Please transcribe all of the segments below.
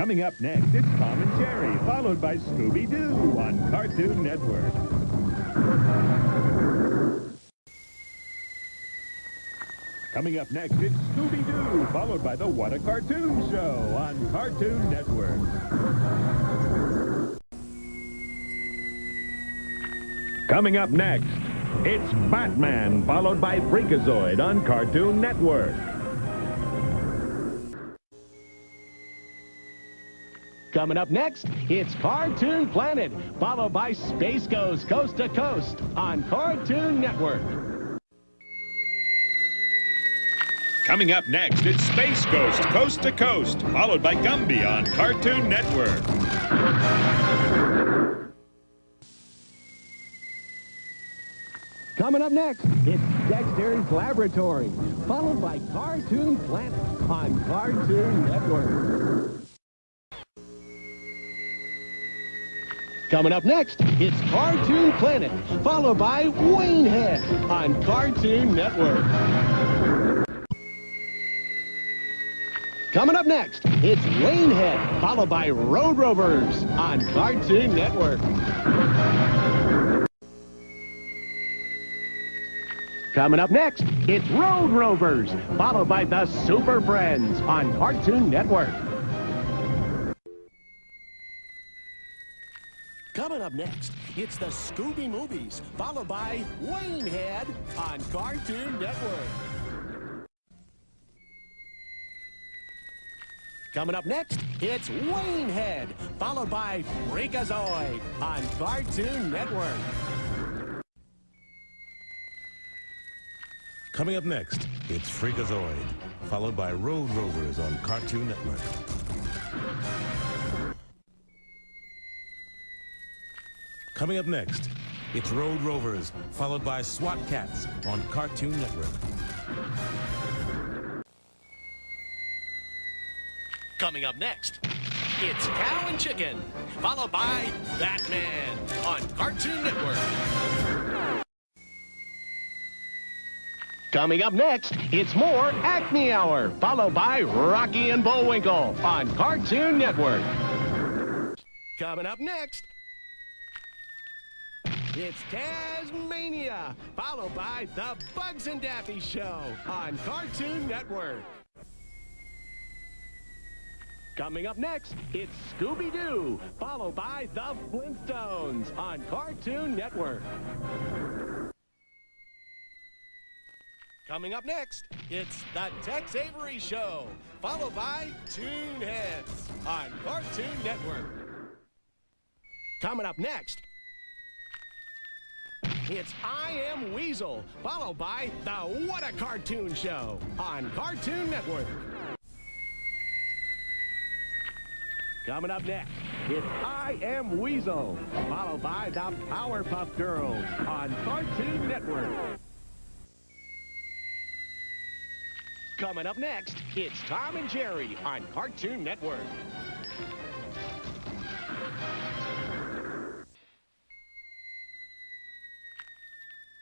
Coming up next, it's Tom and Jerry, followed by Scooby-Doo on Cartoon Network. Coming up next, it's Scooby-Doo, followed by the What a Cartoon Show on Cartoon Network. Coming up next, it's Batman, followed by Freakazoid on Cartoon Network. Coming up next, it's Cartoon Planet, followed by Space Goes Coast to Coast on Cartoon Network. Coming up next, it's Space Ghost Coast to Coast, followed by Gumby on Cartoon Network. Coming up next, it's Dexter's Laboratory, followed by Cartoon Planet on Cartoon Network. Coming up next, it's Cartoon Planet, followed by Waynehead on Cartoon Network. Coming up next, it's Waynehead, followed by Road Rovers on Cartoon Network. Coming up next, it's Road Rovers, followed by the Super Friends on Cartoon Network. Coming up next, it's the Scooby Movies, followed by Waynehead on Cartoon Network. Coming up next, it's Waynehead, followed by Freakazoid on Cartoon Network. Coming up next, it's Freakazoid, followed by Road Rovers on Cartoon Network. Coming up next, it's Road Rovers, followed by SWAT Cats on Cartoon Network. Coming up next, it's Cow and Chicken, followed by Batman on Cartoon Network. Coming up next, it's more Acme Hour, followed by Rocky and Bullwinkle on Cartoon Network. Coming up next, it's Tasmania, followed by the Bugs and Daffy Show on Cartoon Network. Coming up next, it's Scooby-Doo, followed by the Flintstones on Cartoon Network. Coming up next, it's the Tex Avery Show, followed by Toonheads on Cartoon Network. Coming up next, it's I Am Weasel, followed by the What a Cartoon Show on Cartoon Network. Coming up next, it's I Am Weasel, followed by the Powerpuff Girls on Cartoon Network. Coming up next, it's Tom and Jerry on Cartoon Network.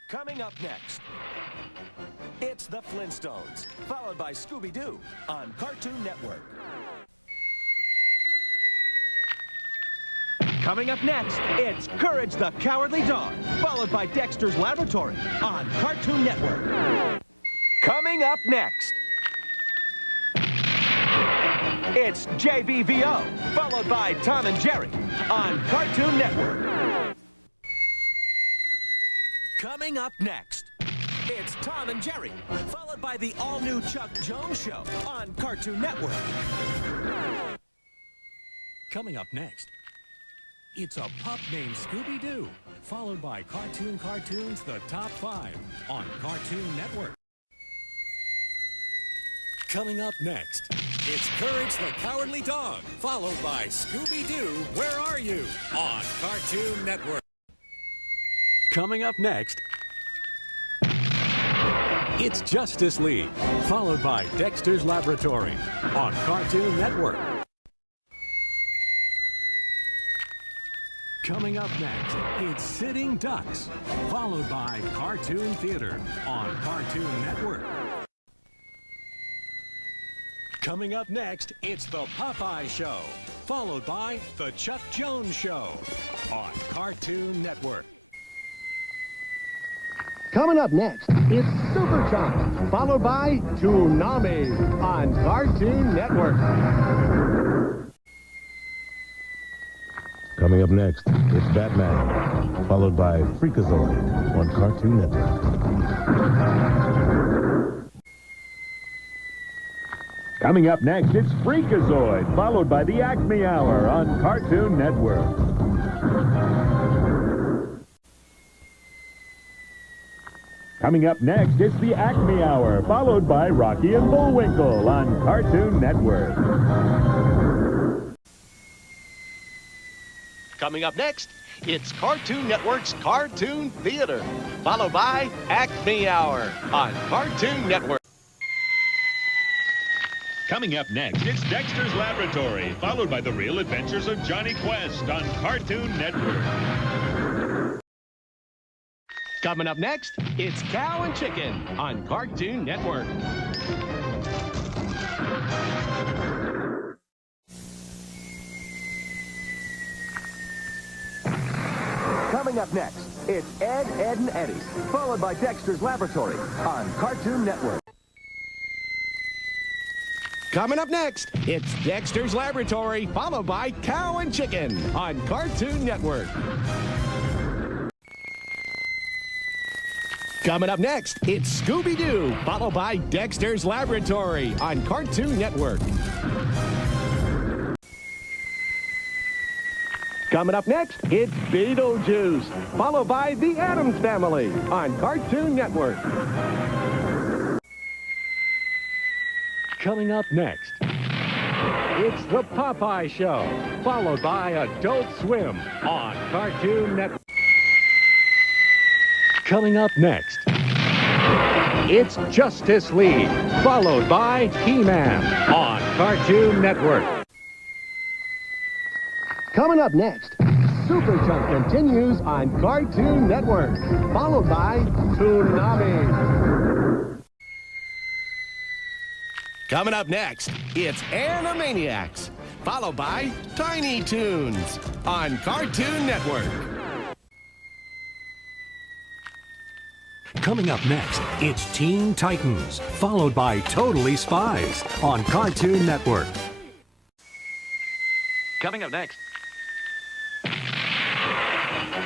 Coming up next, it's the Flintstones, followed by Scooby-Doo on Cartoon Network. Coming up next, it's Courage the Cowardly Dog, followed by Dexter's Laboratory on Cartoon Network. Coming up next, it's JBVO, followed by Tom and Jerry on Cartoon Network. Coming up next, it's Tom and Jerry, followed by the all-new Chuck Jones Show on Cartoon Network. Coming up next, it's a pup named Scooby-Doo, followed by Cartoons, The Top 5 on Cartoon Network. Coming up next, it's Courage the Cowardly Dog, followed by Scooby-Doo, Where Are You? On Cartoon Network. Coming up next, it's Justice League, followed by Dexter's Laboratory on Cartoon Network. Coming up next, it's Sitting Ducks, followed by Cartoon Theater on Cartoon Network. Coming up next, it's the Popeye Show, followed by the Chuck Jones Show on Cartoon Network. Coming up next, it's Super Chumps, followed by Toonami on Cartoon Network. Coming up next, it's Batman, followed by Freakazoid on Cartoon Network. Coming up next, it's Freakazoid, followed by the Acme Hour on Cartoon Network. Coming up next, it's the Acme Hour, followed by Rocky and Bullwinkle on Cartoon Network. Coming up next, it's Cartoon Network's Cartoon Theater, followed by Acme Hour on Cartoon Network. Coming up next, it's Dexter's Laboratory, followed by The Real Adventures of Johnny Quest on Cartoon Network. Coming up next, it's Cow and Chicken on Cartoon Network. Coming up next, it's Ed, Edd and Eddy, followed by Dexter's Laboratory on Cartoon Network. Coming up next, it's Dexter's Laboratory, followed by Cow and Chicken on Cartoon Network. Coming up next, it's Scooby-Doo, followed by Dexter's Laboratory on Cartoon Network. Coming up next, it's Beetlejuice, followed by The Addams Family on Cartoon Network. Coming up next, it's the Popeye Show, followed by Adult Swim on Cartoon Network. Coming up next, it's Justice League, followed by He-Man on Cartoon Network. Coming up next, Super Chump continues on Cartoon Network, followed by Toonami. Coming up next, it's Animaniacs, followed by Tiny Toons on Cartoon Network. Coming up next, it's Teen Titans, followed by Totally Spies on Cartoon Network. Coming up next,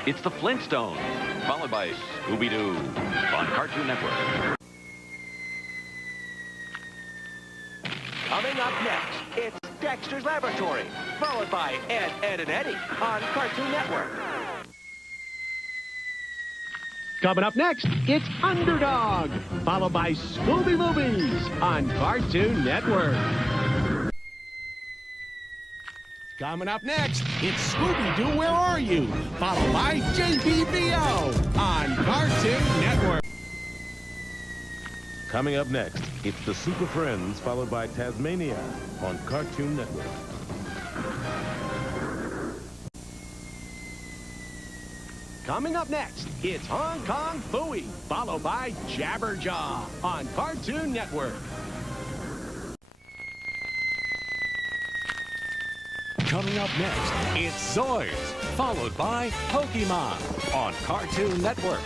it's the Flintstones, followed by Scooby-Doo on Cartoon Network. Coming up next, it's Dexter's Laboratory, followed by Ed, Edd and Eddy on Cartoon Network. Coming up next, it's Underdog, followed by Scooby Movies on Cartoon Network. Coming up next, it's Scooby-Doo, Where Are You? Followed by JBVO on Cartoon Network. Coming up next, it's the Super Friends, followed by Tasmania on Cartoon Network. Coming up next, it's Hong Kong Phooey, followed by Jabberjaw on Cartoon Network. Coming up next, it's Zoids, followed by Pokemon on Cartoon Network.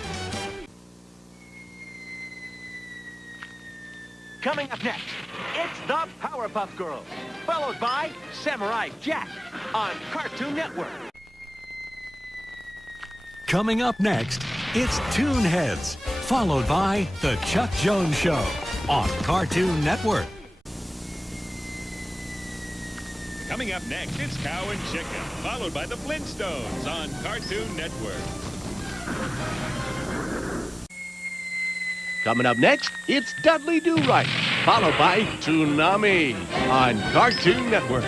Coming up next, it's the Powerpuff Girls, followed by Samurai Jack on Cartoon Network. Coming up next, it's Toonheads, followed by the Chuck Jones Show on Cartoon Network. Coming up next, it's Cow and Chicken, followed by the Flintstones on Cartoon Network. Coming up next, it's Dudley Do-Right, followed by Toonami on Cartoon Network.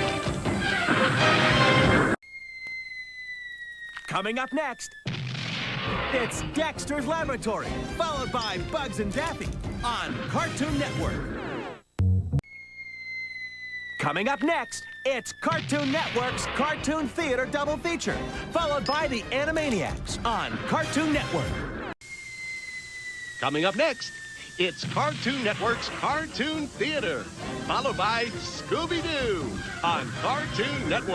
Coming up next, it's Dexter's Laboratory, followed by Bugs and Daffy on Cartoon Network. Coming up next, it's Cartoon Network's Cartoon Theater Double Feature, followed by the Animaniacs on Cartoon Network. Coming up next, it's Cartoon Network's Cartoon Theater, followed by Scooby-Doo on Cartoon Network.